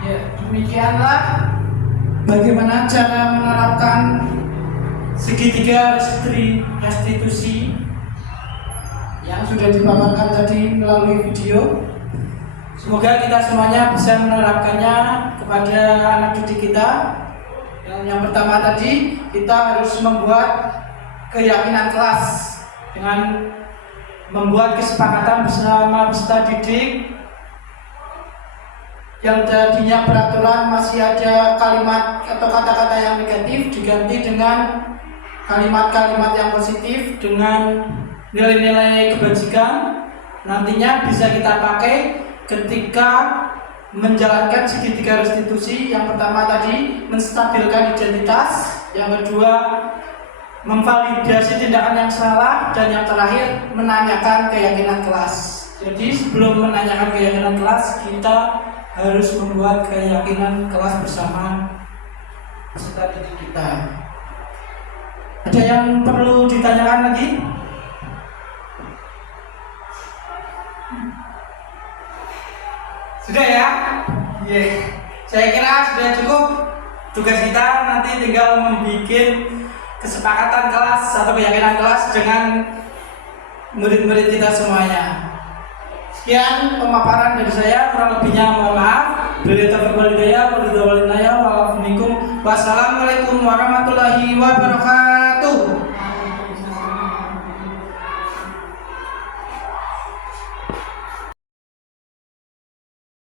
Ya, demikianlah bagaimana cara menerapkan segitiga restitusi yang sudah dipaparkan tadi melalui video. Semoga kita semuanya bisa menerapkannya kepada anak didik kita. Yang pertama tadi, kita harus membuat keyakinan kelas dengan membuat kesepakatan bersama peserta didik yang tadinya peraturan masih ada kalimat atau kata-kata yang negatif diganti dengan kalimat-kalimat yang positif dengan nilai-nilai kebajikan. Nantinya bisa kita pakai ketika menjalankan segitiga restitusi. Yang pertama tadi menstabilkan identitas, yang kedua memvalidasi tindakan yang salah, dan yang terakhir menanyakan keyakinan kelas. Jadi sebelum menanyakan keyakinan kelas, kita harus membuat keyakinan kelas bersama peserta didik kita. Ada yang perlu ditanyakan lagi? Sudah ya? Saya kira sudah cukup. Tugas kita nanti tinggal membuat kesepakatan kelas atau keyakinan kelas dengan murid-murid kita semuanya. Sekian pemaparan dari saya, kurang lebihnya mohon maaf. Wassalamualaikum warahmatullahi wabarakatuh.